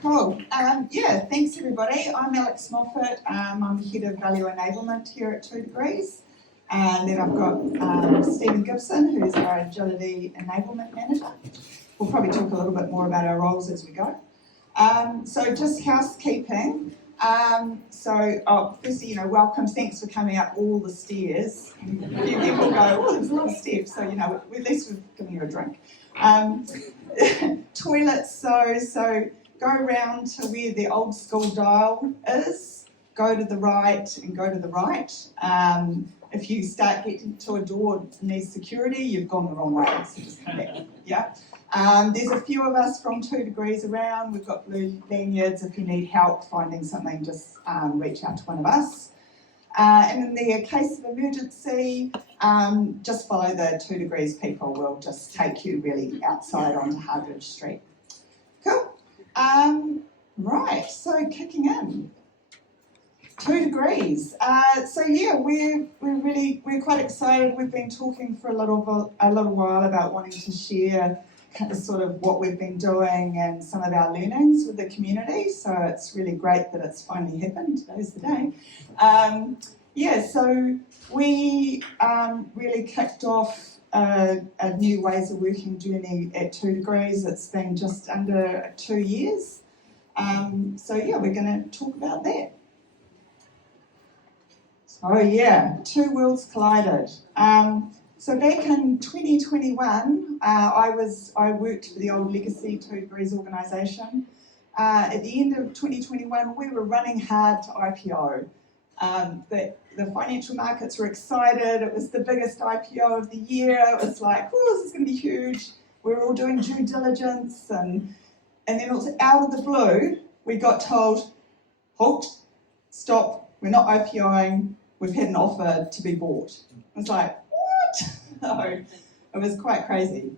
Cool. Yeah, thanks everybody. I'm Alex Moffat. I'm Head of Value Enablement here at 2 degrees. And then I've got Stephen Gibson, who's our Agility Enablement Manager. We'll probably talk a little bit more about our roles as we go. So just housekeeping. Firstly, welcome. Thanks for coming up all the stairs. A few people go, oh, there's a lot of steps. So, at least we've given you a drink. Toilets, so go around to where the old school dial is, go to the right and go to the right. If you start getting to a door that needs security, you've gone the wrong way. So just come back. Yeah. There's a few of us from 2 degrees around. We've got blue lanyards. If you need help finding something, just reach out to one of us. And in the case of emergency, just follow the 2 degrees people. We'll just take you really outside onto Hargreaves Street. Cool. Right, so kicking in. 2 degrees. We're quite excited. We've been talking for a little while about wanting to share kind of sort of what we've been doing and some of our learnings with the community. So it's really great that it's finally happened. Today's the day. So we really kicked off a new ways of working journey at 2 degrees. It's been just under 2 years. We're going to talk about that. Oh yeah, two worlds collided. So back in 2021, I worked for the old legacy 2 degrees organisation. At the end of 2021, we were running hard to IPO. The financial markets were excited. It was the biggest IPO of the year. It was like, oh, this is going to be huge. We were all doing due diligence, and then it was out of the blue, we got told, halt, stop, we're not IPOing. We've had an offer to be bought. I was like, what? No, it was quite crazy.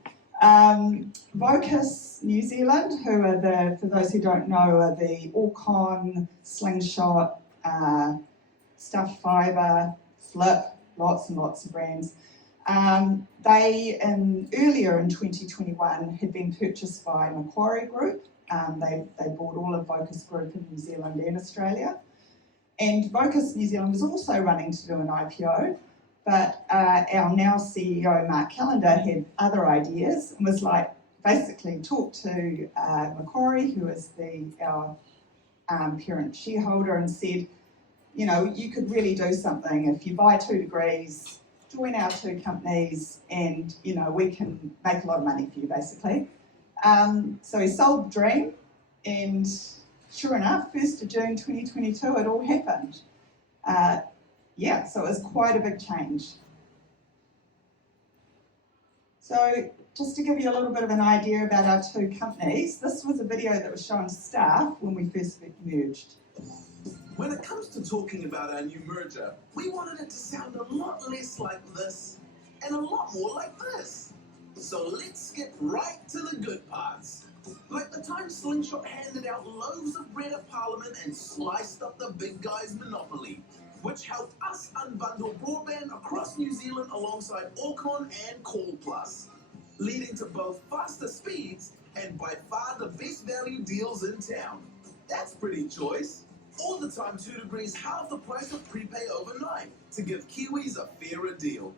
Vocus New Zealand, who are for those who don't know, are the Orcon, Slingshot, Stuff Fibre, Flip, lots and lots of brands. They, earlier in 2021, had been purchased by Macquarie Group. They bought all of Vocus Group in New Zealand and Australia. And Vocus New Zealand was also running to do an IPO, but our now CEO, Mark Callender, had other ideas and was like, basically talked to Macquarie, who is our parent shareholder, and said, you could really do something if you buy 2 degrees, join our 2 companies, and, we can make a lot of money for you, basically. So he sold the dream, and sure enough, 1st of June 2022, it all happened. So it was quite a big change. So just to give you a little bit of an idea about our 2 companies, this was a video that was shown to staff when we first merged. When it comes to talking about our new merger, we wanted it to sound a lot less like this and a lot more like this. So let's skip right to the good parts. Like the time Slingshot handed out loaves of bread at Parliament and sliced up the big guy's monopoly, which helped us unbundle broadband across New Zealand alongside Orcon and Call Plus, leading to both faster speeds and by far the best value deals in town. That's pretty choice. All the time 2 degrees half the price of prepay overnight to give Kiwis a fairer deal.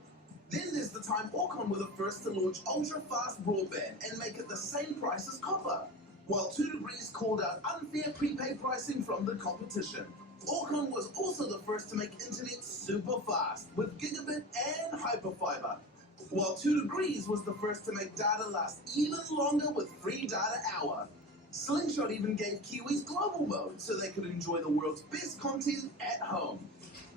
Then there's the time Orcon were the first to launch ultra-fast broadband and make it the same price as copper, while 2 degrees called out unfair prepay pricing from the competition. Orcon was also the first to make internet super fast with gigabit and hyperfiber, while 2 degrees was the first to make data last even longer with free data hour. Slingshot even gave Kiwis global mode so they could enjoy the world's best content at home.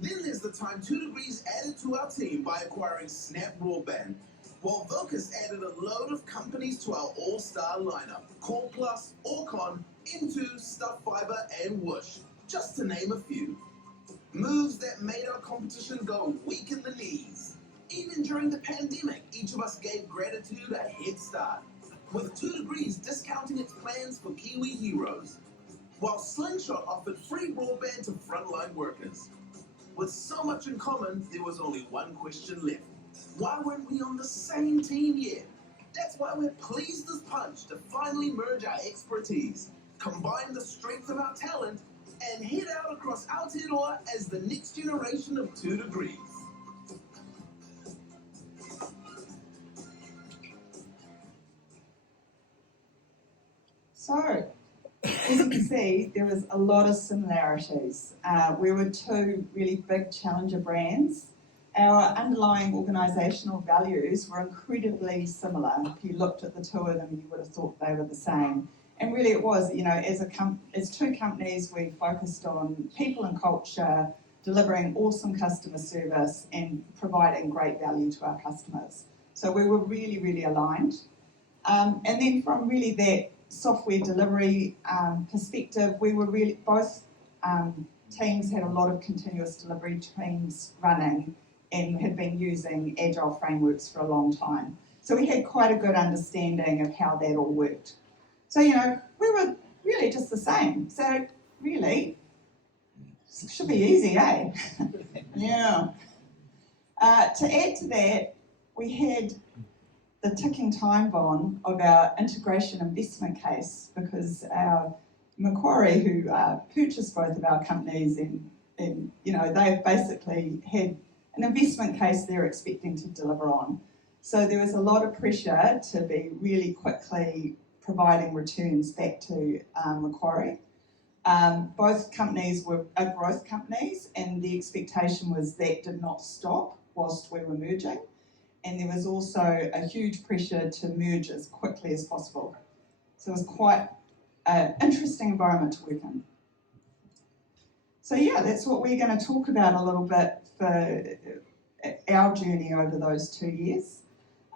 Then there's the time 2 degrees added to our team by acquiring Snap Broadband, while Vocus added a load of companies to our all-star lineup, Call Plus, Orcon, Into, Stuff Fibre and Whoosh, just to name a few. Moves that made our competition go weak in the knees. Even during the pandemic, each of us gave gratitude a head start, with 2 degrees discounting its plans for Kiwi heroes, while Slingshot offered free broadband to frontline workers. With so much in common, there was only one question left. Why weren't we on the same team yet? That's why we're pleased as punch to finally merge our expertise, combine the strength of our talent, and head out across Aotearoa as the next generation of 2 degrees. So, as you can see, there was a lot of similarities. We were two really big challenger brands. Our underlying organisational values were incredibly similar. If you looked at the two of them, you would have thought they were the same. And really it was, as two companies, we focused on people and culture, delivering awesome customer service and providing great value to our customers. So we were really, really aligned. And then from really that software delivery perspective, we were really, both teams had a lot of continuous delivery teams running and had been using Agile frameworks for a long time. So we had quite a good understanding of how that all worked. So, we were really just the same. So really, it should be easy, eh? Yeah. To add to that, we had the ticking time bomb of our integration investment case, because our Macquarie, who purchased both of our companies, and they've basically had an investment case they're expecting to deliver on. So there was a lot of pressure to be really quickly providing returns back to Macquarie. Both companies were growth companies, and the expectation was that did not stop whilst we were merging. And there was also a huge pressure to merge as quickly as possible. So it was quite an interesting environment to work in. So yeah, that's what we're going to talk about a little bit for our journey over those 2 years.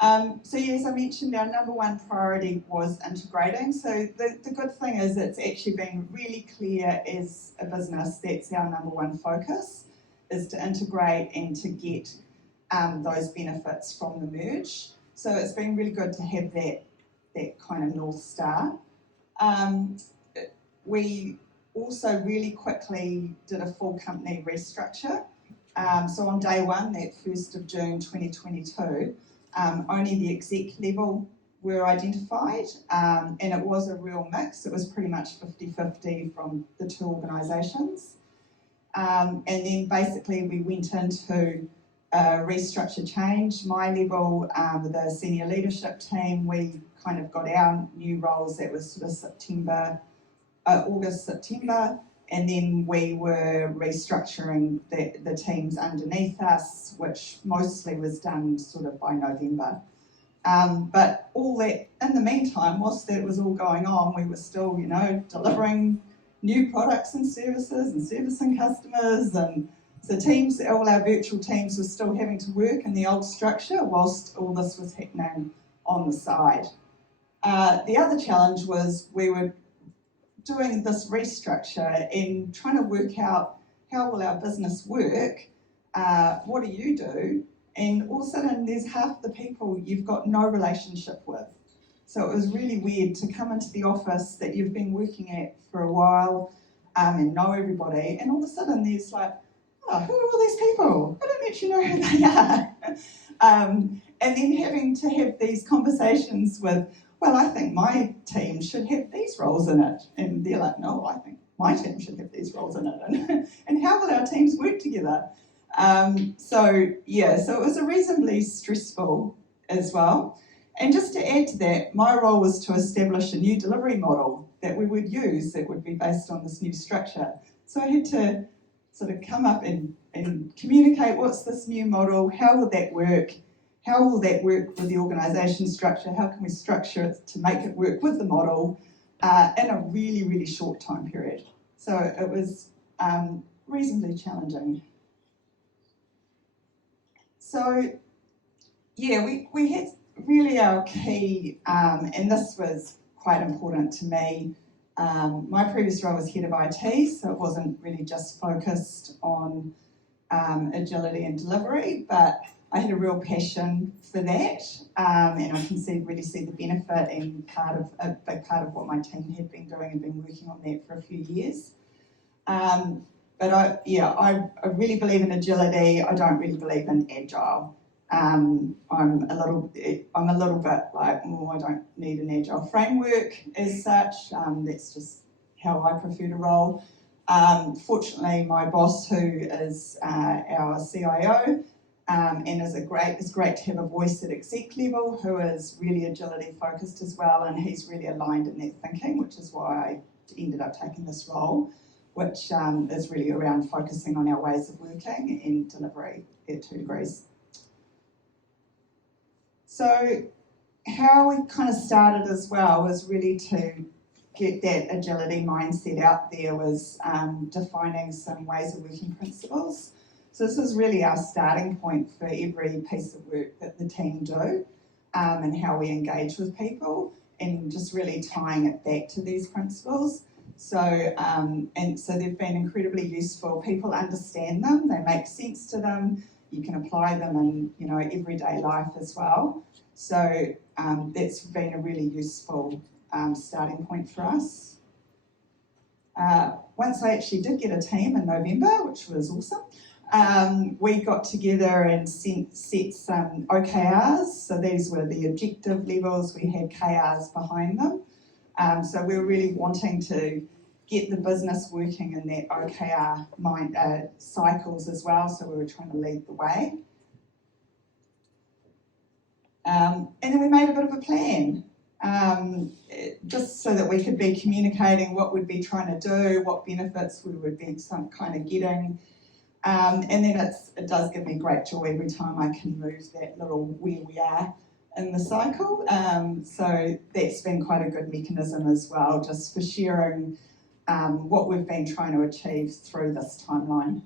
So as I mentioned, our number one priority was integrating. So the good thing is it's actually been really clear as a business, that's our number one focus, is to integrate and to get those benefits from the merge. So it's been really good to have that kind of North Star. We also really quickly did a full company restructure. So on day one, that 1st of June 2022, only the exec level were identified, and it was a real mix. It was pretty much 50-50 from the two organisations. And then basically we went into restructure change. My level, the senior leadership team, we kind of got our new roles. That was sort of August, September, and then we were restructuring the teams underneath us, which mostly was done sort of by November. But all that, in the meantime, whilst that was all going on, we were still, delivering new products and services and servicing customers, and so teams, all our virtual teams were still having to work in the old structure whilst all this was happening on the side. The other challenge was we were doing this restructure and trying to work out how will our business work, what do you do, and all of a sudden there's half the people you've got no relationship with. So it was really weird to come into the office that you've been working at for a while and know everybody, and all of a sudden there's like, oh, who are all these people? I don't actually know who they are. And then having to have these conversations with, well, I think my team should have these roles in it. And they're like, no, I think my team should have these roles in it. And how will our teams work together? So it was a reasonably stressful as well. And just to add to that, my role was to establish a new delivery model that we would use that would be based on this new structure. So I had to sort of come up and communicate, what's this new model, how will that work? How will that work with the organisation structure? How can we structure it to make it work with the model in a really, really short time period? So it was reasonably challenging. So, we had really our key, and this was quite important to me. My previous role was head of IT, so it wasn't really just focused on agility and delivery, but I had a real passion for that, and I can really see the benefit, and a big part of what my team had been doing and been working on that for a few years. But I really believe in agility. I don't really believe in agile. I'm a little bit like, I don't need an agile framework as such. That's just how I prefer to roll. Fortunately, my boss, who is our CIO, and it's great to have a voice at exec level who is really agility focused as well, and he's really aligned in that thinking, which is why I ended up taking this role, which is really around focusing on our ways of working and delivery at 2 degrees. So how we kind of started as well was really to get that agility mindset out there, was defining some ways of working principles. So this is really our starting point for every piece of work that the team do, and how we engage with people, and just really tying it back to these principles. So so they've been incredibly useful. People understand them, they make sense to them. You can apply them in everyday life as well. So that's been a really useful starting point for us. Once I actually did get a team in November, which was awesome, we got together and set some OKRs. So these were the objective levels. We had KRs behind them. So we were really wanting to get the business working in that OKR cycles as well. So we were trying to lead the way. And then we made a bit of a plan, just so that we could be communicating what we'd be trying to do, what benefits we would be some kind of getting. And then it does give me great joy every time I can move that little where we are in the cycle. So that's been quite a good mechanism as well, just for sharing what we've been trying to achieve through this timeline.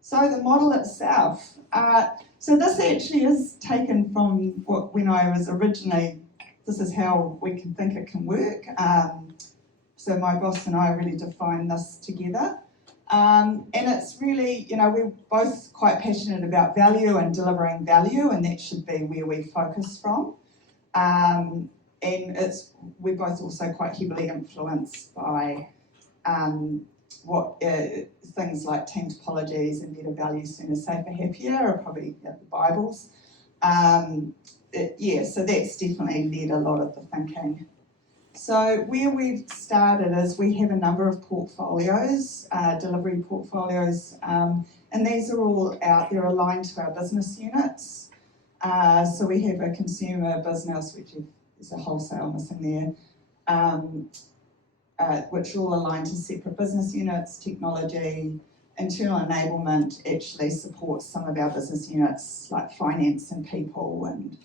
So the model itself, so this actually is taken from when I was originally, this is how we can think it can work. So my boss and I really defined this together. And it's really, we're both quite passionate about value and delivering value, and that should be where we focus from. And we're both also quite heavily influenced by things like team topologies and better values, sooner, safer, happier are probably the Bibles. So that's definitely led a lot of the thinking. So where we've started is we have a number of portfolios, delivery portfolios, and these are all they're aligned to our business units. So we have a consumer business, which is a wholesale missing there, which are all aligned to separate business units. Technology, internal enablement actually supports some of our business units like finance and people and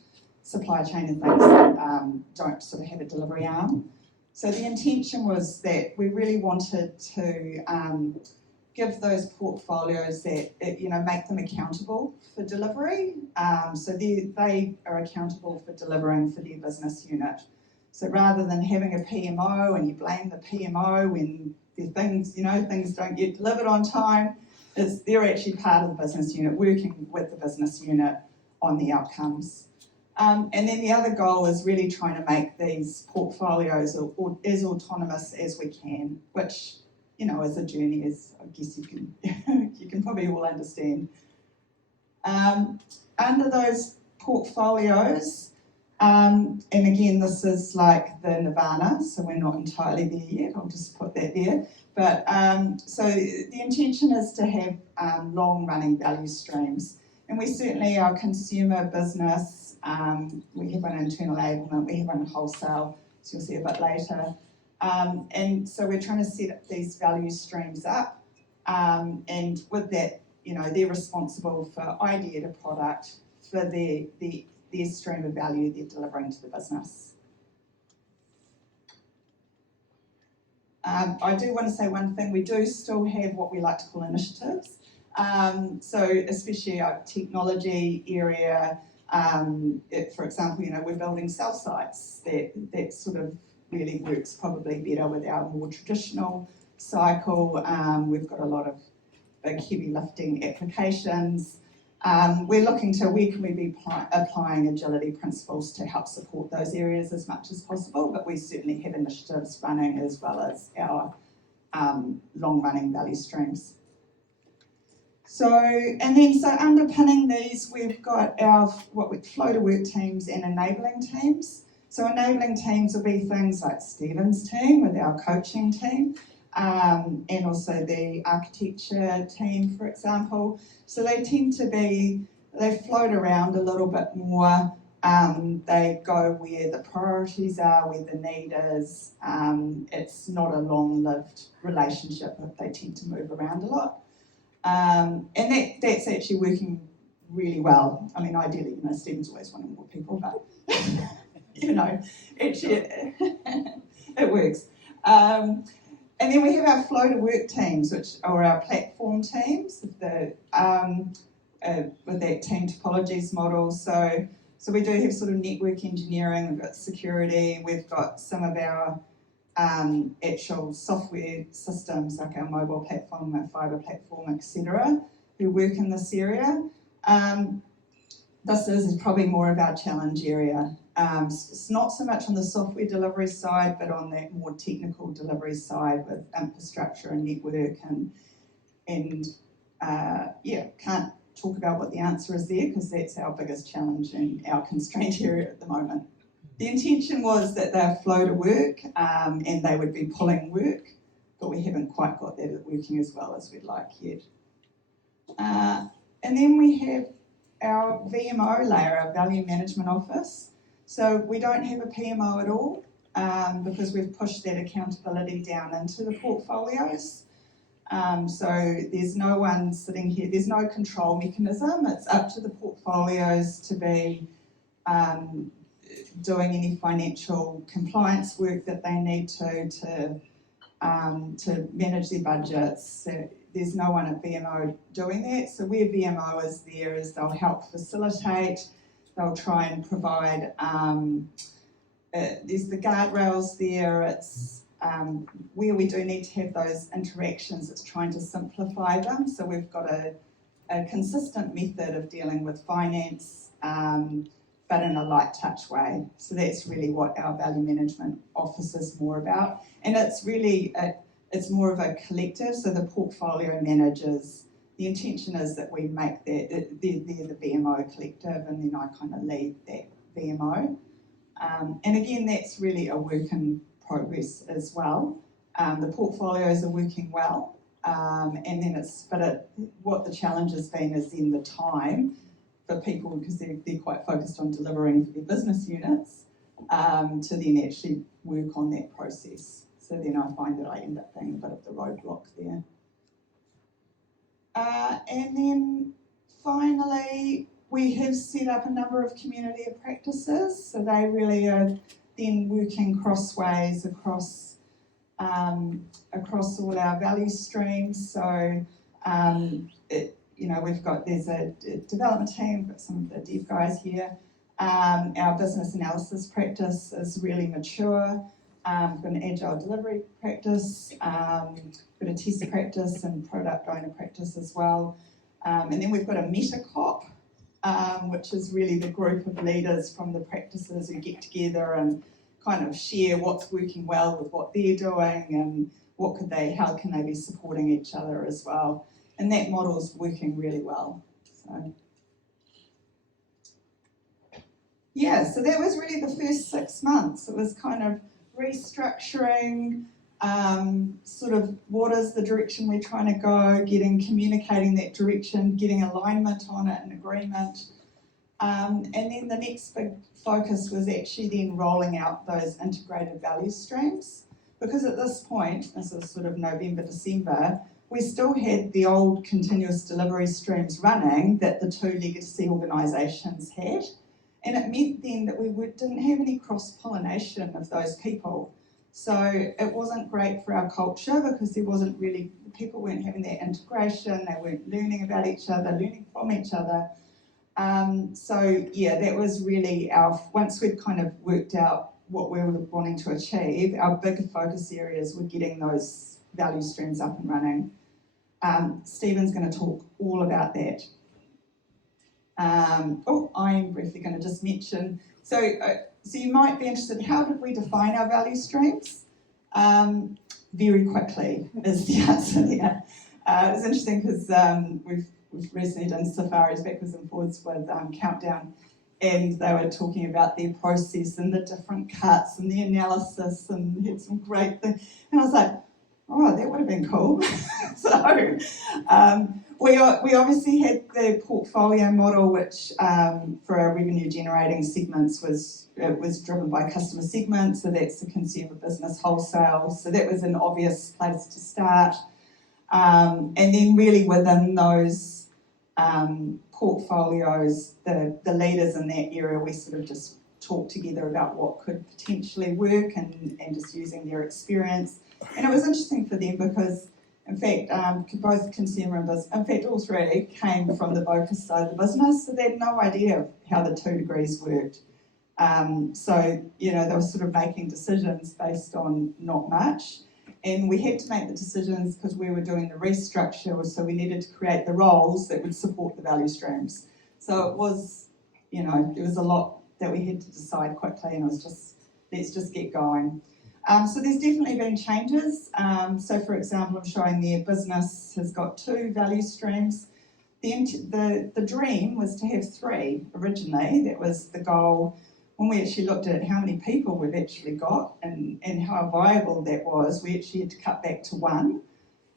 supply chain and things that don't sort of have a delivery arm. So the intention was that we really wanted to give those portfolios that, make them accountable for delivery. So they are accountable for delivering for their business unit. So rather than having a PMO and you blame the PMO when things don't get delivered on time, they're actually part of the business unit, working with the business unit on the outcomes. And then the other goal is really trying to make these portfolios as autonomous as we can, which, is a journey, as I guess you can probably all understand. Under those portfolios, and again, this is like the nirvana, so we're not entirely there yet, I'll just put that there. But so the intention is to have long-running value streams. And we certainly, our consumer business, we have an internal enablement, we have one wholesale, so you'll see a bit later. And so we're trying to set up these value streams up. And with that, they're responsible for idea to product, for their stream of value they're delivering to the business. I do want to say one thing, we do still have what we like to call initiatives. So especially our technology area, for example, we're building cell sites. That sort of really works probably better with our more traditional cycle. We've got a lot of big heavy lifting applications. We're looking to where can we be applying agility principles to help support those areas as much as possible, but we certainly have initiatives running as well as our long-running value streams. So underpinning these, we've got our flow to work teams and enabling teams. So enabling teams will be things like Stephen's team with our coaching team, and also the architecture team, for example. So they tend to they float around a little bit more. They go where the priorities are, where the need is. It's not a long-lived relationship, but they tend to move around a lot. And that's actually working really well. I mean, ideally, Stephen's always wanting more people, but, actually it works. And then we have our flow to work teams, which are our platform teams, with that team topologies model. So we do have sort of network engineering, we've got security, we've got some of our actual software systems like our mobile platform, our fibre platform, etc., who work in this area. This is probably more of our challenge area. It's not so much on the software delivery side, but on that more technical delivery side with infrastructure and network and can't talk about what the answer is there because that's our biggest challenge and our constraint area at the moment. The intention was that they'll flow to work and they would be pulling work, but we haven't quite got that working as well as we'd like yet. And then we have our VMO layer, our Value Management Office. So we don't have a PMO at all because we've pushed that accountability down into the portfolios. So there's no one sitting here, there's no control mechanism. It's up to the portfolios to be doing any financial compliance work that they need to manage their budgets. So there's no one at VMO doing that. So where VMO is there is they'll help facilitate, they'll try and provide, there's the guardrails there, it's where we do need to have those interactions, it's trying to simplify them. So we've got a consistent method of dealing with finance, but in a light touch way. So that's really what our Value Management Office is more about. And it's really, it's more of a collective, so the portfolio managers, the intention is that we make that, they're the VMO collective, and then I kind of lead that VMO. And again, that's really a work in progress as well. The portfolios are working well, and then what the challenge has been is then the time for people, because they're quite focused on delivering for their business units, to then actually work on that process. So then I find that I end up being a bit of the roadblock there. And then finally, we have set up a number of community of practices. So they really are then working crossways across all our value streams. So there's a development team, we've got some of the dev guys here. Our business analysis practice is really mature. We've got an Agile delivery practice, we've got a test practice and product owner practice as well. And then we've got a meta-COP, which is really the group of leaders from the practices who get together and kind of share what's working well with what they're doing and how can they be supporting each other as well. And that model's working really well. So that was really the first 6 months. It was kind of restructuring, sort of what is the direction we're trying to go, communicating that direction, getting alignment on it and agreement. And then the next big focus was actually then rolling out those integrated value streams. Because at this point, this is sort of November, December, we still had the old continuous delivery streams running that the two legacy organisations had. And it meant then that we didn't have any cross-pollination of those people. So it wasn't great for our culture because people weren't having that integration, they weren't learning about each other, learning from each other. That was really once we'd kind of worked out what we were wanting to achieve, our bigger focus areas were getting those value streams up and running. Stephen's going to talk all about that. I'm briefly going to just mention, so you might be interested, how did we define our value streams? Very quickly is the answer there. It was interesting because we've recently done safaris backwards and forwards with Countdown, and they were talking about their process and the different cuts and the analysis, and had some great things. And I was like, oh, that would have been cool. So we obviously had the portfolio model, which for our revenue generating segments was driven by customer segments. So that's the consumer, business, wholesale. So that was an obvious place to start. And then really within those portfolios, the leaders in that area, we sort of just talked together about what could potentially work and just using their experience. And it was interesting for them because, in fact, both consumer and business, in fact, all three came from the Vocus side of the business, so they had no idea how the 2 degrees worked. So, you know, they were sort of making decisions based on not much. And we had to make the decisions because we were doing the restructure, so we needed to create the roles that would support the value streams. So it was, you know, there was a lot that we had to decide quickly, and it was just, let's just get going. So there's definitely been changes. So for example, I'm showing there business has got 2 value streams. The dream was to have 3 originally. That was the goal. When we actually looked at how many people we've actually got and how viable that was, we actually had to cut back to 1.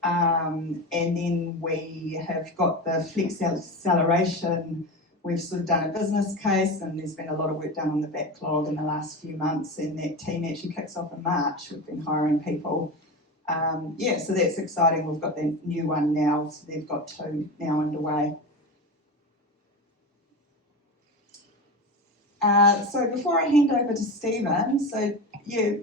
And then we have got the flex acceleration. We've sort of done a business case, and there's been a lot of work done on the backlog in the last few months, and that team actually kicks off in March. We've been hiring people. So that's exciting. We've got the new one now, so they've got 2 now underway. So before I hand over to Stephen,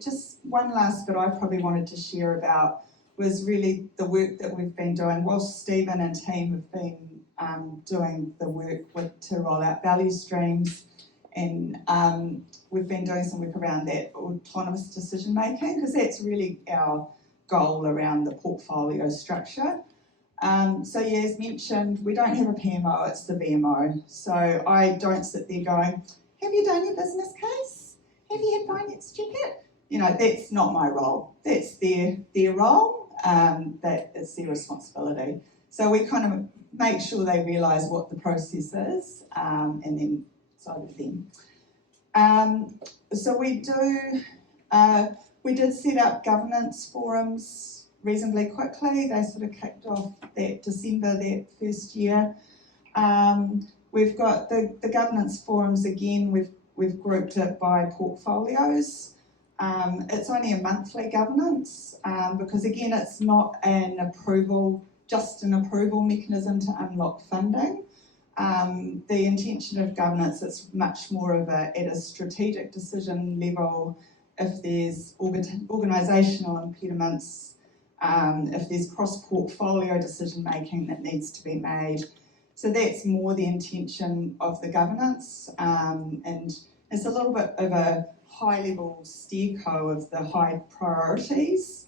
just one last bit I probably wanted to share about was really the work that we've been doing. Whilst Stephen and team have been doing the work to roll out value streams, and we've been doing some work around that autonomous decision making, because that's really our goal around the portfolio structure. As mentioned, we don't have a PMO, it's the VMO. So I don't sit there going, have you done your business case? Have you had finance check it? You know, that's not my role. That's their role, that it's their responsibility. So we kind of make sure they realise what the process is, and then side with them. We did set up governance forums reasonably quickly. They sort of kicked off that December, that first year. We've got the governance forums again. We've grouped it by portfolios. It's only a monthly governance because again, it's not just an approval mechanism to unlock funding. The intention of governance is much more of at a strategic decision level. If there's organisational impediments, if there's cross-portfolio decision making that needs to be made. So that's more the intention of the governance, and it's a little bit of a high-level steerco of the high priorities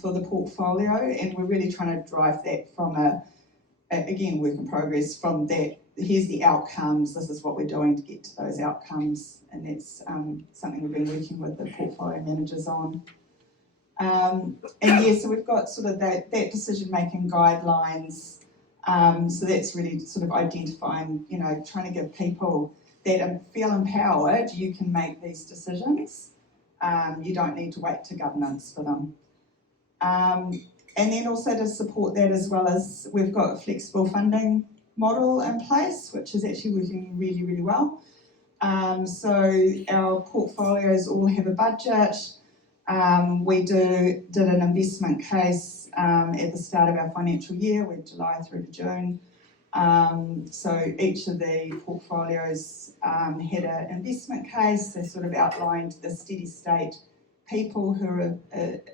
for the portfolio, and we're really trying to drive that from again, work in progress from that. Here's the outcomes, this is what we're doing to get to those outcomes, and that's something we've been working with the portfolio managers on. So we've got sort of that decision-making guidelines. So that's really sort of identifying, you know, trying to give people that feel empowered, you can make these decisions. You don't need to wait to governance for them. And then also to support that, as well as we've got a flexible funding model in place, which is actually working really, really well. So our portfolios all have a budget. We did an investment case at the start of our financial year, with July through to June. So each of the portfolios had an investment case. They sort of outlined the steady state people who are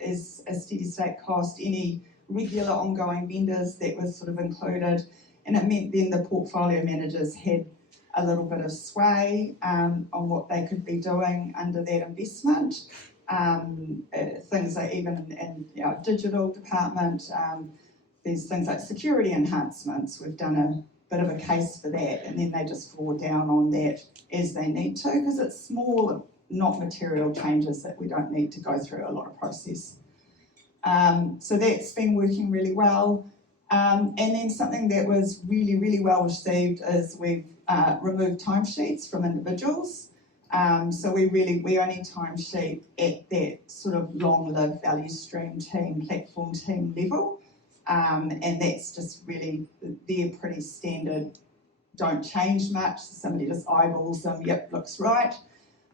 is a steady state cost, any regular ongoing vendors that was sort of included, and it meant then the portfolio managers had a little bit of sway on what they could be doing under that investment. Things like even in our digital department, there's things like security enhancements. We've done a bit of a case for that, and then they just draw down on that as they need to, because it's small, not material changes that we don't need to go through a lot of process. So that's been working really well. And then something that was really, really well received is we've removed timesheets from individuals. So we only timesheet at that sort of long-lived value stream team, platform team level. And that's just really, they're pretty standard, don't change much. Somebody just eyeballs them, yep, looks right.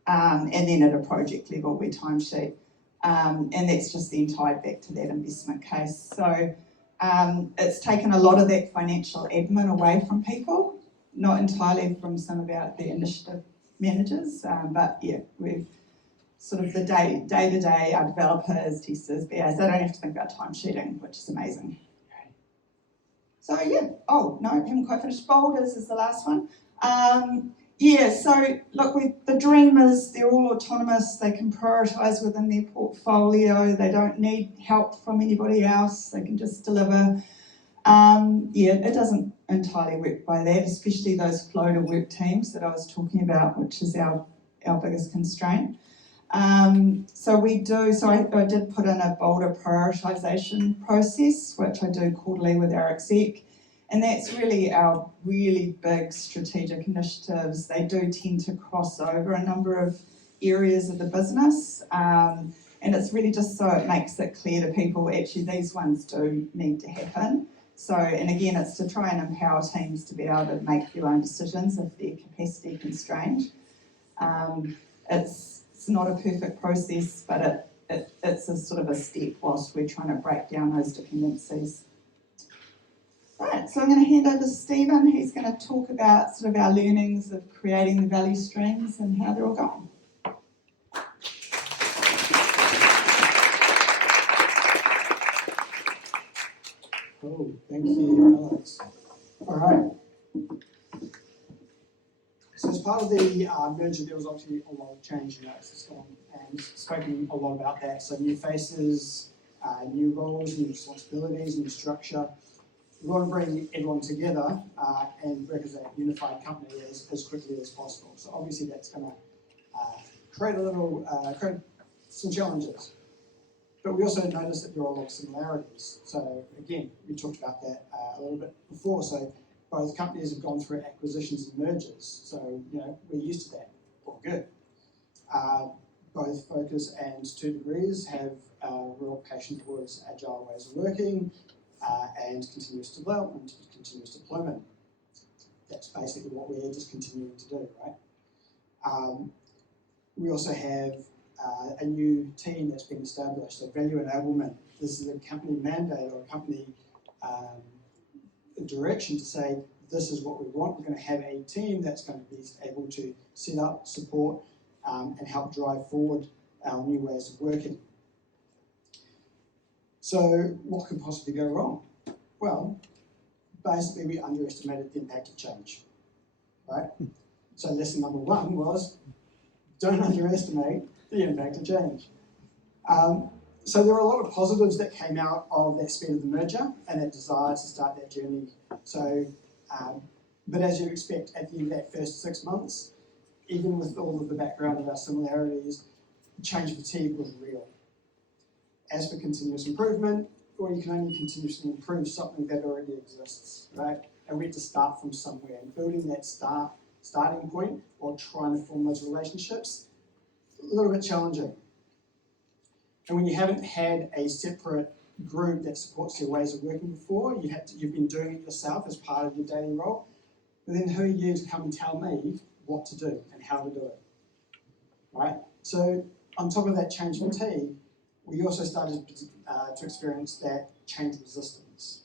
And then at a project level, we timesheet. And that's just then tied back to that investment case. So it's taken a lot of that financial admin away from people, not entirely from some of the initiative managers, but yeah, we've sort of the day-to-day, our developers, testers, BAs, they don't have to think about timesheeting, which is amazing. So yeah, oh no, haven't quite finished. Boulders is the last one. Yeah, so look, the dream is they're all autonomous, they can prioritise within their portfolio, they don't need help from anybody else, they can just deliver. Yeah, it doesn't entirely work by that, especially those flow to work teams that I was talking about, which is our biggest constraint. So I did put in a bolder prioritisation process, which I do quarterly with our exec. And that's really our really big strategic initiatives. They do tend to cross over a number of areas of the business. And it's really just so it makes it clear to people, actually, these ones do need to happen. So, and again, it's to try and empower teams to be able to make their own decisions if they're capacity constrained. It's not a perfect process, but it's a sort of a step whilst we're trying to break down those dependencies. Right, so I'm going to hand over to Stephen, who's going to talk about sort of our learnings of creating the value streams and how they're all going. Oh, thank you, Alex. All right. So as part of the merger, there was obviously a lot of change in Alex has gone and spoken a lot about that. So new faces, new roles, new responsibilities, new structure. We want to bring everyone together and work as a unified company as quickly as possible. So obviously that's going to create some challenges. But we also noticed that there are a lot of similarities. So again, we talked about that a little bit before. So both companies have gone through acquisitions and mergers. So, we're used to that. All good. Both Vocus and 2degrees have real passion towards agile ways of working and continuous development, continuous deployment. That's basically what we're just continuing to do, right? We also have a new team that's been established, so value enablement. This is a company mandate or a company direction to say, this is what we want. We're going to have a team that's going to be able to set up, support, and help drive forward our new ways of working. So what could possibly go wrong? Well, basically we underestimated the impact of change, right? So lesson number one was, don't underestimate the impact of change. So there were a lot of positives that came out of that speed of the merger and that desire to start that journey. So, but as you'd expect, at the end of that first 6 months, even with all of the background of our similarities, change fatigue was real. As for continuous improvement, well, you can only continuously improve something that already exists, right? And we had to start from somewhere, and building that starting point while trying to form those relationships, a little bit challenging. And when you haven't had a separate group that supports your ways of working before, you've been doing it yourself as part of your daily role, but then who are you to come and tell me what to do and how to do it, right? So on top of that change fatigue, we also started to experience that change resistance.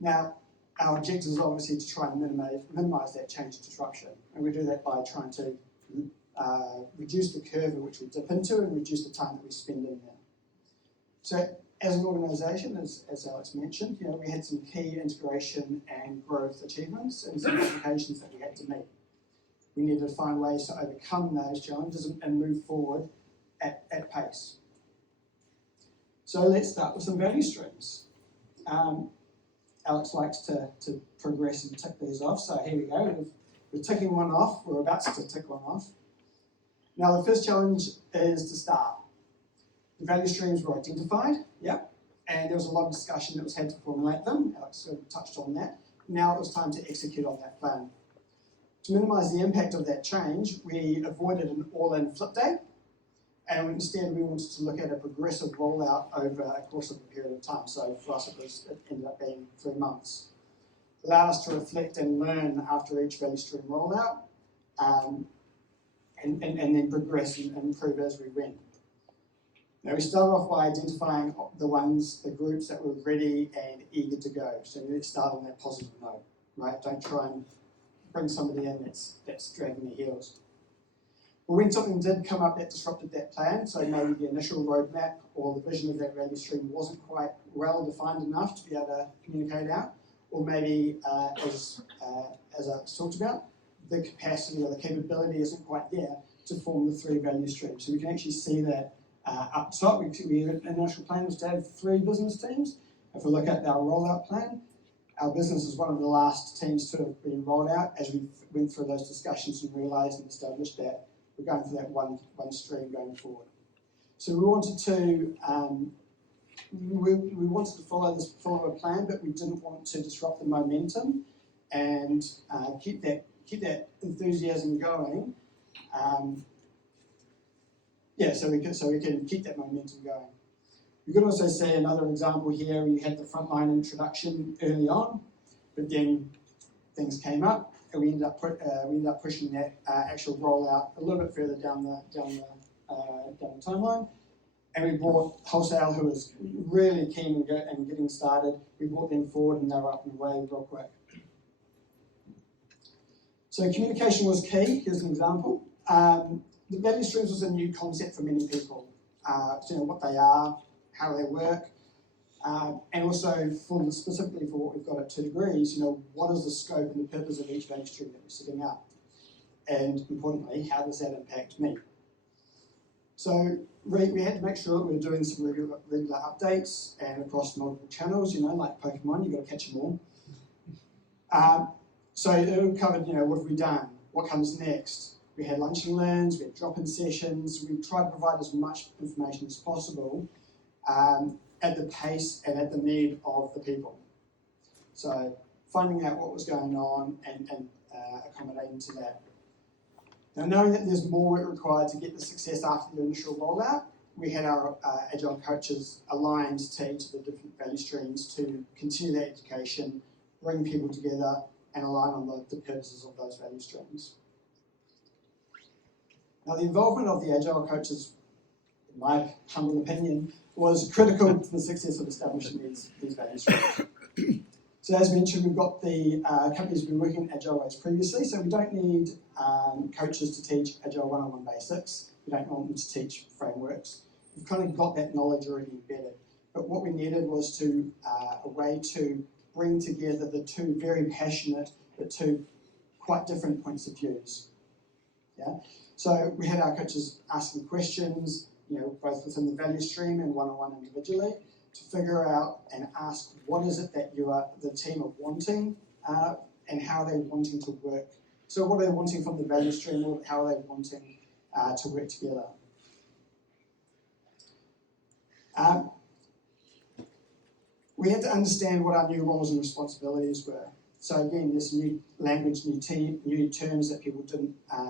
Now, our objective is obviously to try and minimize that change disruption, and we do that by trying to reduce the curve in which we dip into and reduce the time that we spend in there. So as an organisation, as Alex mentioned, we had some key integration and growth achievements and some complications that we had to meet. We needed to find ways to overcome those challenges and move forward at pace. So let's start with some value streams. Alex likes to progress and tick these off, so here we go. We're ticking one off, we're about to tick one off. Now the first challenge is to start. The value streams were identified, yeah. and there was a lot of discussion that was had to formulate them. Alex sort of touched on that. Now it was time to execute on that plan. To minimise the impact of that change, we avoided an all-in flip day, and instead we wanted to look at a progressive rollout over a course of a period of time. So for us it ended up being 3 months. It allowed us to reflect and learn after each value stream rollout, and then progress and improve as we went. Now we started off by identifying the groups that were ready and eager to go. So let's start on that positive note, right? Don't try and bring somebody in that's dragging their heels. But when something did come up that disrupted that plan, so maybe the initial roadmap or the vision of that value stream wasn't quite well defined enough to be able to communicate out, or maybe as I talked about, the capacity or the capability isn't quite there to form the 3 value streams. So we can actually see that up top. Our initial plan was to have 3 business teams. If we look at our rollout plan, our business is one of the last teams to have been rolled out as we went through those discussions and realised and established that we're going for that one stream going forward. So we wanted to follow a plan, but we didn't want to disrupt the momentum and keep that enthusiasm going. So we can keep that momentum going. You could also see another example here. We had the frontline introduction early on, but then things came up, and we ended up pushing that actual rollout a little bit further down the timeline. And we brought Wholesale, who was really keen and getting started. We brought them forward, and they were up and away real quick. So communication was key. Here's an example. The value streams was a new concept for many people. What they are, how they work, and also specifically for what we've got at 2 degrees, what is the scope and the purpose of each value stream that we're setting up? And importantly, how does that impact me? So we had to make sure that we were doing some regular updates and across multiple channels, like Pokemon, you've got to catch them all. So it covered, what have we done? What comes next? We had lunch and learns, we had drop-in sessions. We tried to provide as much information as possible at the pace and at the need of the people. So finding out what was going on and accommodating to that. Now, knowing that there's more work required to get the success after the initial rollout, we had our Agile coaches aligned to each of the different value streams to continue that education, bring people together, and align on the purposes of those value streams. Now, the involvement of the Agile coaches, in my humble opinion, was critical to the success of establishing these value streams. So as mentioned, we've got the companies who've been working in Agile ways previously, so we don't need coaches to teach Agile 101 basics. We don't want them to teach frameworks. We've kind of got that knowledge already embedded. But what we needed was a way to bring together the 2 very passionate, but 2 quite different points of views. Yeah. So we had our coaches asking questions, both within the value stream and one-on-one individually, to figure out and ask what is it that the team are wanting and how are they wanting to work. So what are they wanting from the value stream, how are they wanting to work together. We had to understand what our new roles and responsibilities were. So again, there's new language, new terms that people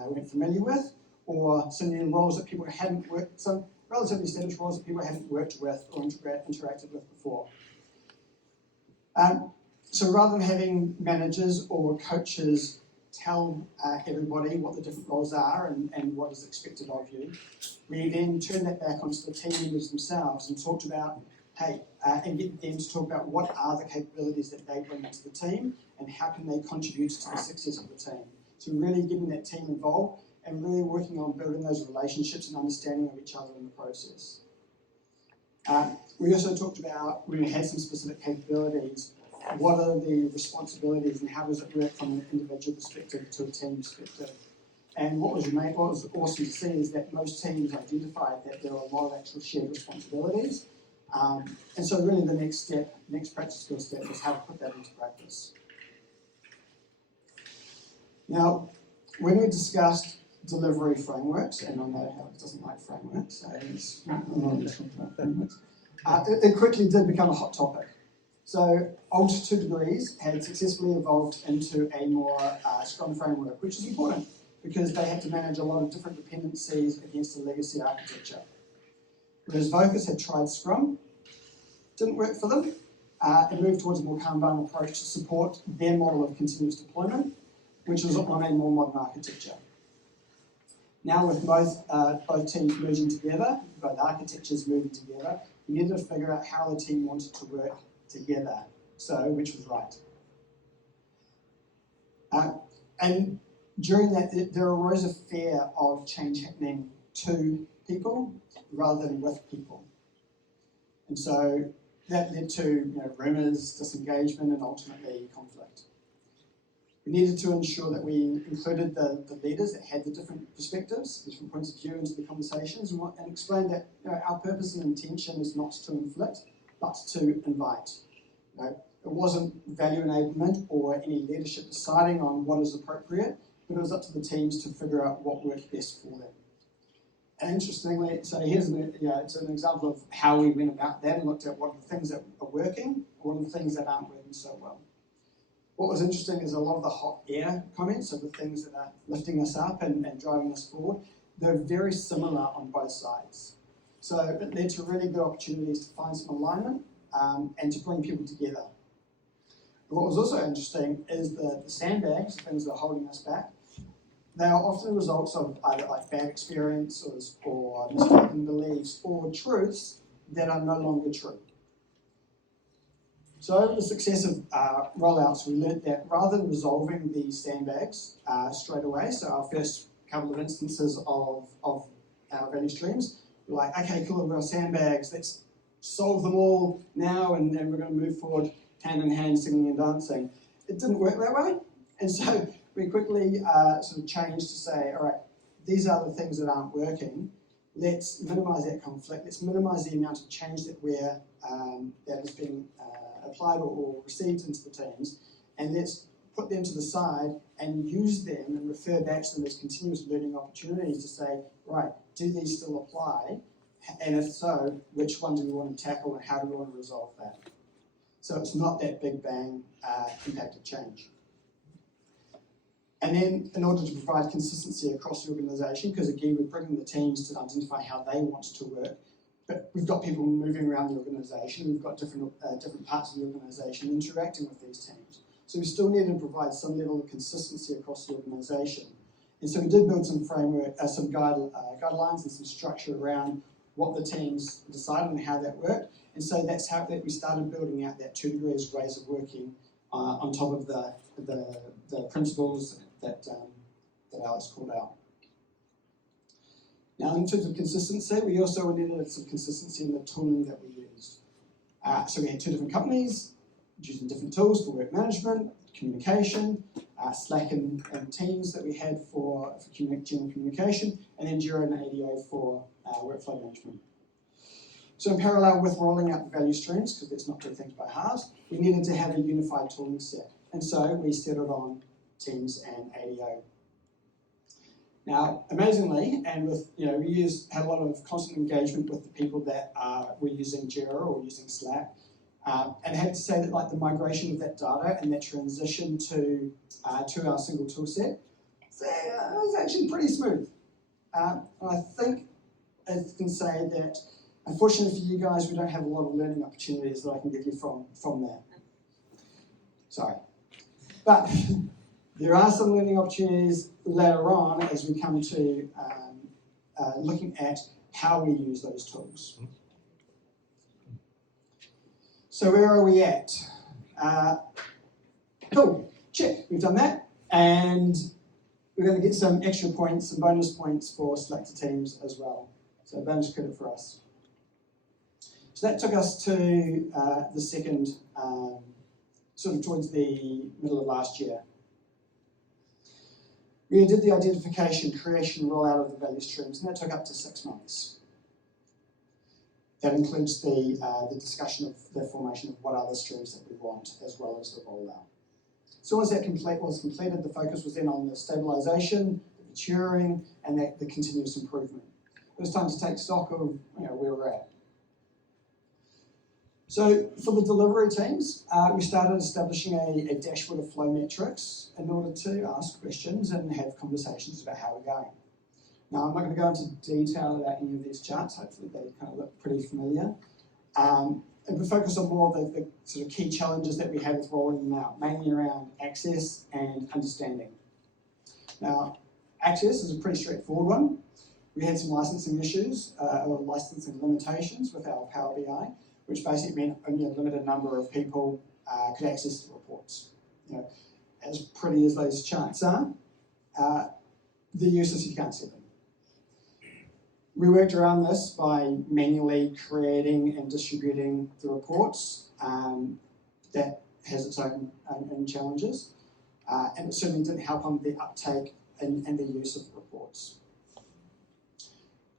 weren't familiar with, or some new roles that people hadn't worked, some relatively established roles that people hadn't worked with or interacted with before. So rather than having managers or coaches tell everybody what the different roles are and what is expected of you, we then turned that back onto the team members themselves and talked about, and get them to talk about what are the capabilities that they bring into the team and how can they contribute to the success of the team. So really getting that team involved and really working on building those relationships and understanding of each other in the process. We also talked about, when we had some specific capabilities, what are the responsibilities and how does it work from an individual perspective to a team perspective. And what was awesome to see is that most teams identified that there are a lot of actual shared responsibilities. And so really the next practical step was how to put that into practice. Now, when we discussed delivery frameworks, and I know Alex doesn't like frameworks, so I'm not talking about frameworks. It quickly did become a hot topic. So old 2 degrees had successfully evolved into a more Scrum framework, which is important because they had to manage a lot of different dependencies against a legacy architecture. Whereas Vocus had tried Scrum, didn't work for them, and moved towards a more Kanban approach to support their model of continuous deployment, which was on a more modern architecture. Now with both teams merging together, both architectures moving together, we needed to figure out how the team wanted to work together, so which was right. And during that, there arose a fear of change happening to people rather than with people. And so that led to rumours, disengagement, and ultimately conflict. We needed to ensure that we included the leaders that had the different perspectives, different points of view into the conversations, and explain that our purpose and intention is not to inflict, but to invite. It wasn't value enablement or any leadership deciding on what is appropriate, but it was up to the teams to figure out what worked best for them. And interestingly, so here's it's an example of how we went about that and looked at what are the things that are working, what are the things that aren't working so well. What was interesting is a lot of the hot air comments, so the things that are lifting us up and driving us forward, they're very similar on both sides. So it led to really good opportunities to find some alignment and to bring people together. What was also interesting is the sandbags, the things that are holding us back, they are often results of either like bad experiences or mistaken beliefs or truths that are no longer true. So over the successive rollouts, we learned that rather than resolving these sandbags straight away, so our first couple of instances of our value streams, we're like, okay, cool, we've got sandbags, let's solve them all now and then we're going to move forward hand in hand, singing and dancing. It didn't work that way, and so we quickly sort of changed to say, all right, these are the things that aren't working. Let's minimise that conflict. Let's minimise the amount of change that that has been applied or received into the teams, and let's put them to the side and use them and refer back to them as continuous learning opportunities to say, right, do these still apply? And if so, which one do we want to tackle and how do we want to resolve that? So it's not that big bang impact of change. And then in order to provide consistency across the organisation, because again, we're bringing the teams to identify how they want to work, but we've got people moving around the organisation, we've got different parts of the organisation interacting with these teams. So we still need to provide some level of consistency across the organisation. And so we did build some framework, some guidelines and some structure around what the teams decided and how that worked. And so that's how we started building out that 2 degrees ways of working on top of the principles that Alex called out. Now, in terms of consistency, we also needed some consistency in the tooling that we used. So we had 2 different companies using different tools for work management, communication, Slack and Teams that we had for general communication, and then Jira and ADO for workflow management. So in parallel with rolling out the value streams, because let's not do things by halves, we needed to have a unified tooling set. And so we settled on Teams and ADO. Now, amazingly, and with we had a lot of constant engagement with the people that were using Jira or using Slack, and I have to say that like the migration of that data and that transition to our single tool set was actually pretty smooth. And I think I can say that, unfortunately for you guys, we don't have a lot of learning opportunities that I can give you from that. Sorry. But there are some learning opportunities later on as we come to looking at how we use those tools. So where are we at? Cool, check, we've done that. And we're going to get some extra points, some bonus points for selected teams as well. So bonus credit for us. So that took us to the second, sort of towards the middle of last year. We did the identification, creation, rollout of the value streams, and that took up to 6 months. That includes the discussion of the formation of what other streams that we want, as well as the rollout. So once that was completed, the focus was then on the stabilisation, the maturing, and the continuous improvement. It was time to take stock of where we're at. So for the delivery teams, we started establishing a dashboard of flow metrics in order to ask questions and have conversations about how we're going. Now, I'm not going to go into detail about any of these charts. Hopefully they kind of look pretty familiar. And we focus on more of the sort of key challenges that we have with rolling them out, mainly around access and understanding. Now, access is a pretty straightforward one. We had some licensing issues, or licensing limitations with our Power BI, which basically meant only a limited number of people could access the reports. You know, as pretty as those charts are, the users, you can't see them. We worked around this by manually creating and distributing the reports. That has its own challenges, and it certainly didn't help on the uptake and the use of the reports.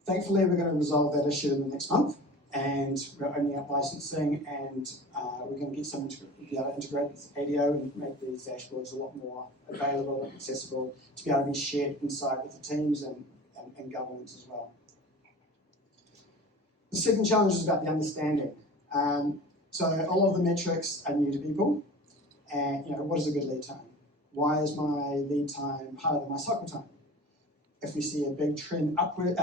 Thankfully, we're going to resolve that issue in the next month, and we're opening up licensing, and we're going to get someone to be able to integrate with ADO and make these dashboards a lot more available and accessible to be able to be shared inside with the teams and governance as well. The second challenge is about the understanding. So all of the metrics are new to people, and what is a good lead time? Why is my lead time higher than my cycle time? If we see a big trend upwards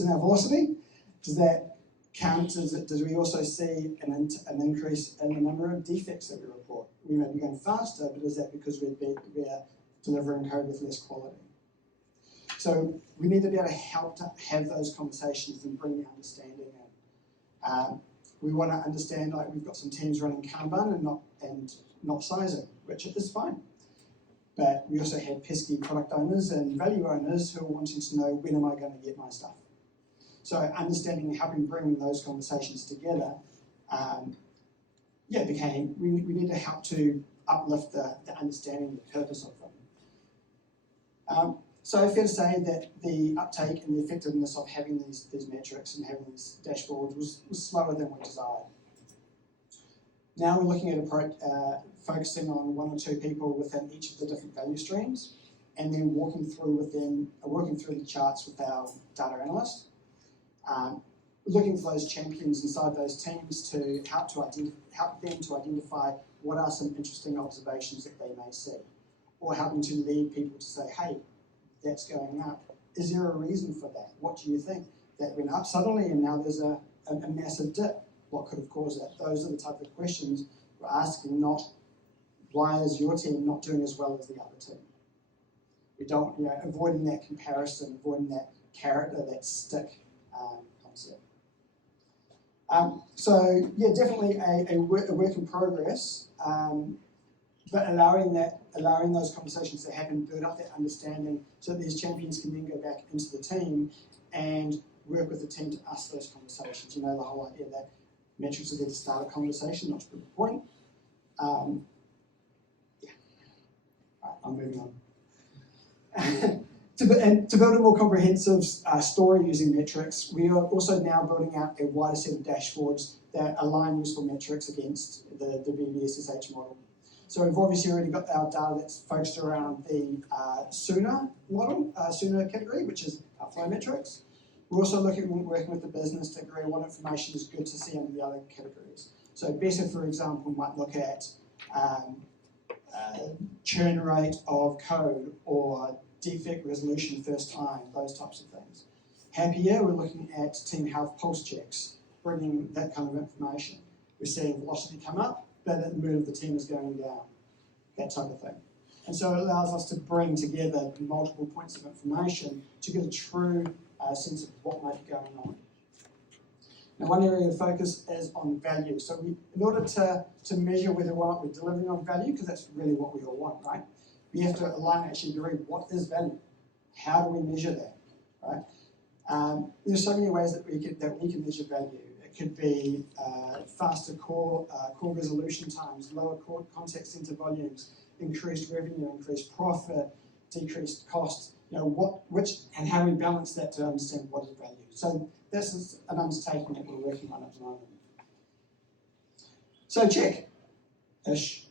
in our velocity, does that count? Does we also see an increase in the number of defects that we report? We may be going faster, but is that because we're delivering code with less quality? So we need to be able to help to have those conversations and bring the understanding in. We want to understand, like, we've got some teams running Kanban and not sizing, which is fine. But we also had pesky product owners and value owners who are wanting to know, when am I going to get my stuff? So understanding and helping bring those conversations together, we need to help to uplift the understanding, the purpose of them. So fair to say that the uptake and the effectiveness of having these metrics and having these dashboards was slower than we desired. Now we're looking at focusing on 1 or 2 people within each of the different value streams, and then working through the charts with our data analyst, looking for those champions inside those teams to help them to identify what are some interesting observations that they may see, or helping to lead people to say, hey, that's going up. Is there a reason for that? What do you think? That went up suddenly and now there's a massive dip. What could have caused that? Those are the type of questions we're asking, not why is your team not doing as well as the other team? We don't, avoiding that comparison, avoiding that carrot or that stick concept. So yeah, definitely a work in progress, but allowing those conversations to happen, build up that understanding, so that these champions can then go back into the team and work with the team to ask those conversations. The whole idea that metrics are there to start a conversation, not to prove a point. Right, I'm moving on. To build a more comprehensive story using metrics, we are also now building out a wider set of dashboards that align useful metrics against the VBSSH model. So we've obviously already got our data that's focused around the SUNA model, SUNA category, which is our flow metrics. We're also working with the business to agree what information is good to see under the other categories. So better, for example, might look at churn rate of code or defect resolution first time, those types of things. Happier, we're looking at team health pulse checks, bringing that kind of information. We're seeing velocity come up, but the mood of the team is going down, that type of thing. And so it allows us to bring together multiple points of information to get a true sense of what might be going on. Now, one area of focus is on value. So in order to measure whether or not we're delivering on value, because that's really what we all want, right? We have to align actually agree what is value. How do we measure that, right? There's so many ways that we can measure value. It could be faster core resolution times, lower core contact center volumes, increased revenue, increased profit, decreased costs. And how we balance that to understand what is value. So this is an undertaking that we're working on at the moment. So check-ish.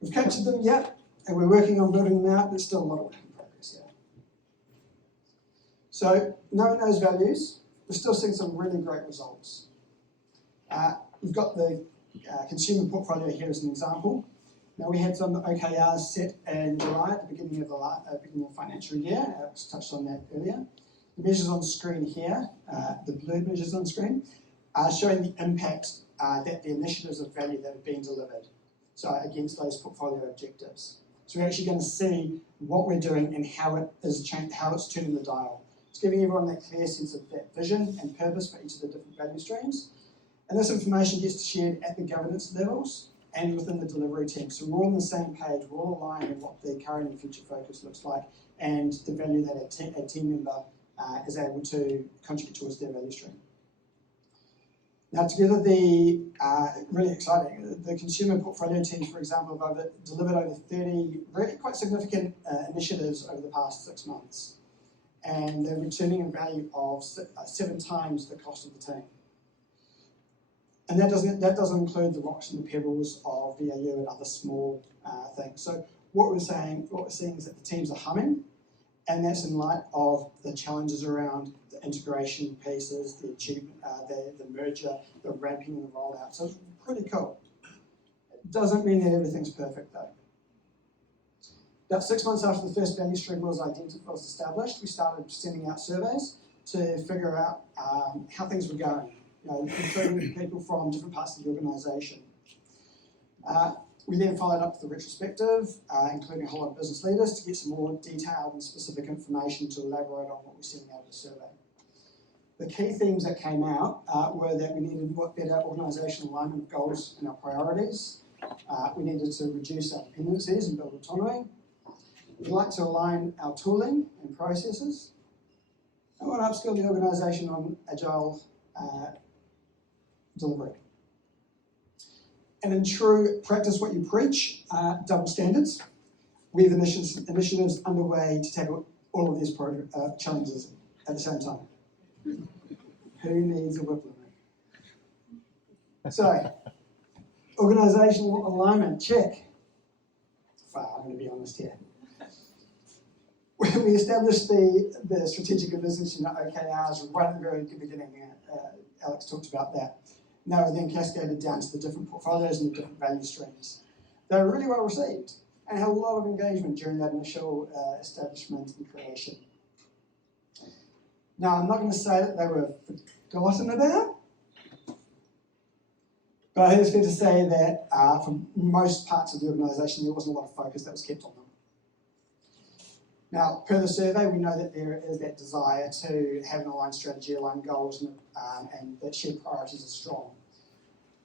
We've captured them yet, and we're working on building them out. There's still a lot of work in progress here. So knowing those values, we're still seeing some really great results. We've got the consumer portfolio here as an example. Now we had some OKRs set in July at the beginning of the financial year. Alex touched on that earlier. The measures on screen here, the blue measures on screen, are showing the impact that the initiatives of value that have been delivered, so against those portfolio objectives. So we're actually going to see what we're doing and how it's turning the dial. It's giving everyone that clear sense of that vision and purpose for each of the different value streams. And this information gets shared at the governance levels and within the delivery team. So we're all on the same page, we're all aligned in what the current and future focus looks like and the value that a team member is able to contribute towards their value stream. Now together, really exciting, the consumer portfolio teams, for example, have delivered over 30 really quite significant initiatives over the past 6 months. And they're returning a value of 7 times the cost of the team. And that doesn't include the rocks and the pebbles of VAU and other small things. So what we're seeing is that the teams are humming, and that's in light of the challenges around the integration pieces, the achievement, the merger, the ramping and the rollout. So it's pretty cool. It doesn't mean that everything's perfect though. About 6 months after the first value stream was established, we started sending out surveys to figure out how things were going, including people from different parts of the organisation. We then followed up with the retrospective, including a whole lot of business leaders, to get some more detailed and specific information to elaborate on what we're sending out of the survey. The key themes that came out were that we needed better organisational alignment of goals and our priorities. We needed to reduce our dependencies and build autonomy. We'd like to align our tooling and processes. I want to upskill the organisation on Agile delivery. And in true practice what you preach, double standards. We have initiatives underway to tackle all of these challenges at the same time. Who needs a whip limit? So, organisational alignment, check. I'm going to be honest here. When we established the strategic and business unit OKRs right at the very beginning, Alex talked about that. Now we then cascaded down to the different portfolios and the different value streams. They were really well received and had a lot of engagement during that initial establishment and creation. Now I'm not going to say that they were forgotten about, but I think it's fair to say that for most parts of the organisation there wasn't a lot of focus that was kept on them. Now, per the survey, we know that there is that desire to have an aligned strategy, aligned goals, and that shared priorities are strong.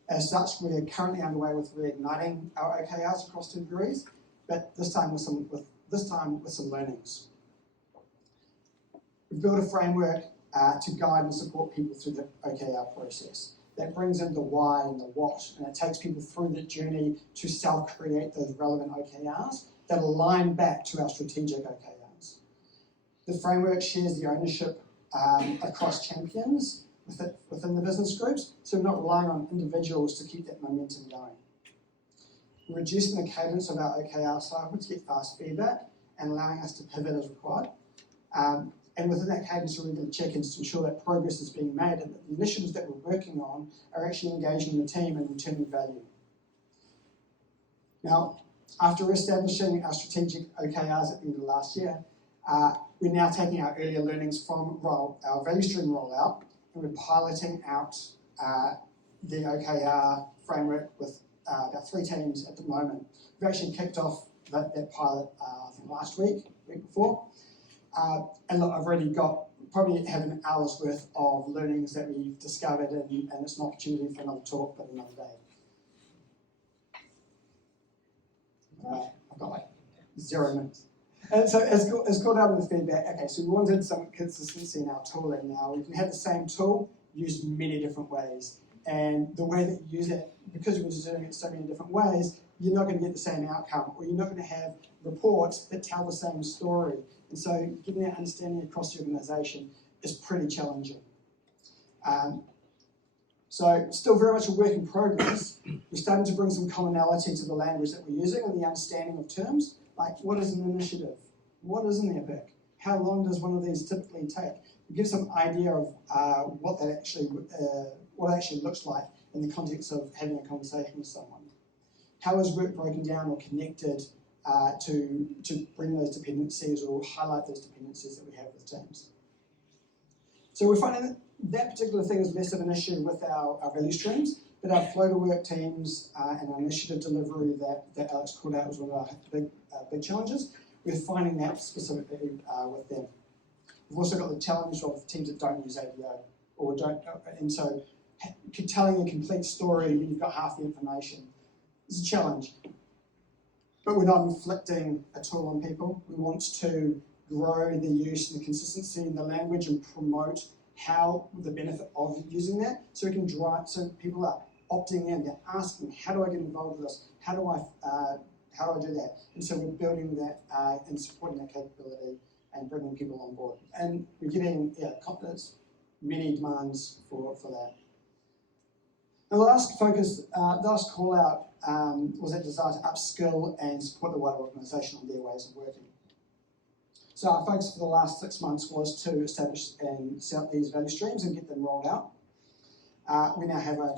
As such, we are currently underway with reigniting our OKRs across 2 degrees, but this time with some learnings. We've built a framework to guide and support people through the OKR process. That brings in the why and the what, and it takes people through the journey to self-create those relevant OKRs that align back to our strategic OKRs. The framework shares the ownership across champions within the business groups, so we're not relying on individuals to keep that momentum going. We're reducing the cadence of our OKR cycle to get fast feedback and allowing us to pivot as required. And within that cadence, we're going to check-ins to ensure that progress is being made and that the initiatives that we're working on are actually engaging the team and returning value. Now, after establishing our strategic OKRs at the end of last year, we're now taking our earlier learnings from our value stream rollout and we're piloting out the OKR framework with about 3 teams at the moment. We've actually kicked off that pilot I think last week before. And look, I've already probably have an hour's worth of learnings that we've discovered and it's an opportunity for another talk, but another day. I've got like 0 minutes. And so as called out in the feedback, okay, so we wanted some consistency in our tooling now. We can have the same tool used many different ways. And the way that you use it, because we're just doing it so many different ways, you're not going to get the same outcome, or you're not going to have reports that tell the same story. And so getting that understanding across the organisation is pretty challenging. So still very much a work in progress. We're starting to bring some commonality to the language that we're using and the understanding of terms, like what is an initiative? What is an epic? How long does one of these typically take? We give some idea of what it actually looks like in the context of having a conversation with someone? How is work broken down or connected to bring those dependencies or highlight those dependencies that we have with teams? So we're finding that particular thing is less of an issue with our value streams, but our flow to work teams and our initiative delivery that Alex called out was one of our big challenges. We're finding that specifically with them. We've also got the challenge of teams that don't use ADO or don't, and so telling a complete story when you've got half the information is a challenge. But we're not inflicting a tool on people. We want to grow the use and the consistency in the language and promote how the benefit of using that, so we can drive, so people are opting in, they're asking, how do I get involved with this? How do I do that? And so we're building that and supporting that capability and bringing people on board. And we're getting confidence, many demands for that. Now the last focus, the last call out was that desire to upskill and support the wider organisation on their ways of working. So our focus for the last 6 months was to establish and set up these value streams and get them rolled out. We now have our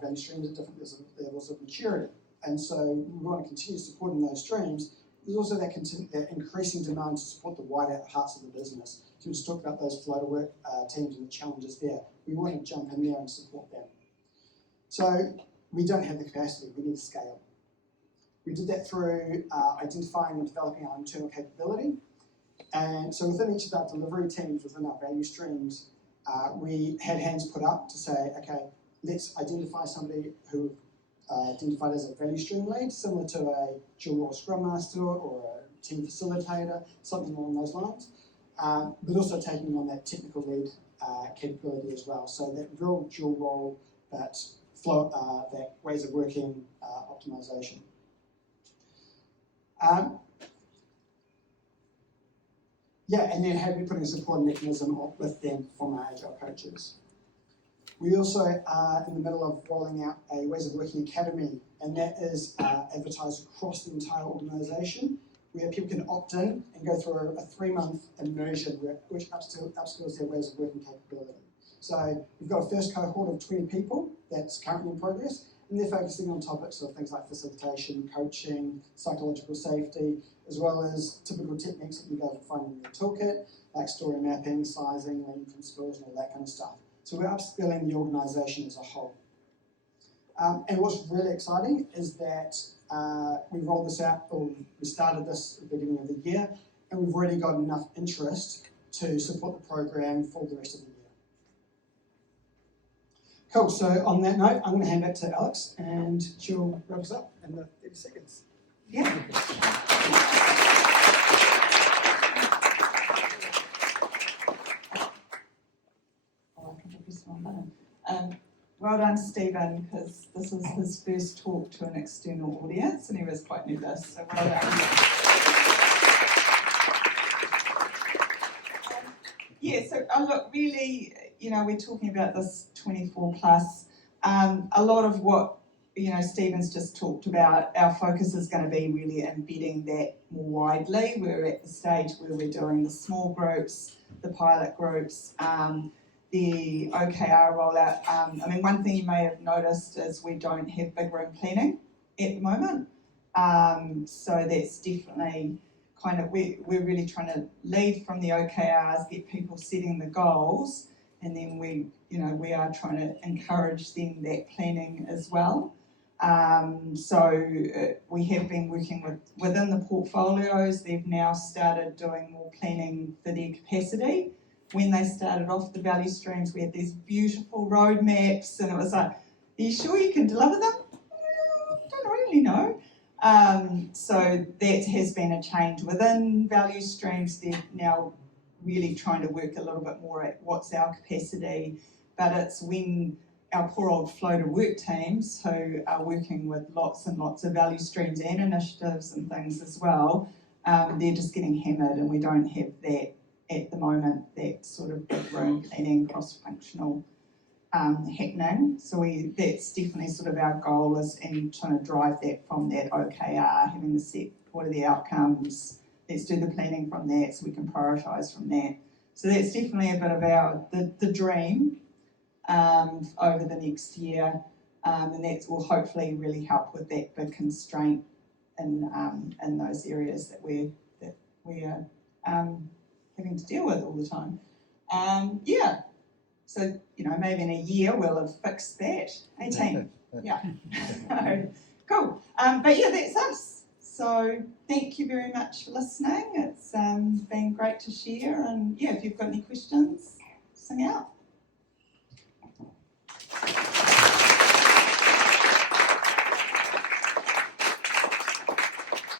value streams at different levels of maturity. And so we want to continue supporting those streams. There's also that increasing demand to support the wider parts of the business. So we just talked about those flow to work teams and the challenges there. We want to jump in there and support them. So we don't have the capacity, we need to scale. We did that through identifying and developing our internal capability. And so within each of our delivery teams, within our value streams, we had hands put up to say, okay, let's identify somebody who identified as a value stream lead, similar to a dual role scrum master or a team facilitator, something along those lines, but also taking on that technical lead capability as well. So that real dual role, that flow, that ways of working optimization. And then have we putting a support mechanism with them from our Agile coaches. We also are in the middle of rolling out a Ways of Working Academy, and that is advertised across the entire organisation, where people can opt in and go through a 3-month immersion which upskills their ways of working capability. So we've got a first cohort of 20 people that's currently in progress, and they're focusing on topics of things like facilitation, coaching, psychological safety, as well as typical techniques that you guys will find in your toolkit, like story mapping, sizing, lean principles, and all that kind of stuff. So we're upskilling the organisation as a whole. And what's really exciting is that we rolled this out, or we started this at the beginning of the year, and we've already got enough interest to support the program for the rest of the year. Cool, so on that note, I'm going to hand back to Alex, and she'll wrap us up in the 30 seconds. Yeah. Well done, Stephen, because this is his first talk to an external audience and he was quite nervous, so well done. So look, really, we're talking about this 24 plus. A lot of what, Stephen's just talked about, our focus is going to be really embedding that more widely. We're at the stage where we're doing the small groups, the pilot groups, the OKR rollout. One thing you may have noticed is we don't have big room planning at the moment. So that's definitely kind of, we're really trying to lead from the OKRs, get people setting the goals, and then we are trying to encourage them that planning as well. So we have been working within the portfolios. They've now started doing more planning for their capacity. When they started off the value streams, we had these beautiful roadmaps, and it was like, are you sure you can deliver them? Don't really know. So that has been a change within value streams. They're now really trying to work a little bit more at what's our capacity, but it's when our poor old flow to work teams who are working with lots and lots of value streams and initiatives and things as well, they're just getting hammered, and we don't have that at the moment, that sort of big room planning, cross-functional happening. So that's definitely sort of our goal, is in trying to drive that from that OKR, having the set, what are the outcomes, let's do the planning from that so we can prioritise from that. So that's definitely a bit of the dream over the next year. And that will hopefully really help with that big constraint in those areas that we're having to deal with all the time. Yeah, so maybe in a year we'll have fixed that. 18, yeah. Cool. But yeah, that's us. So thank you very much for listening. It's been great to share, and yeah, if you've got any questions, sing out.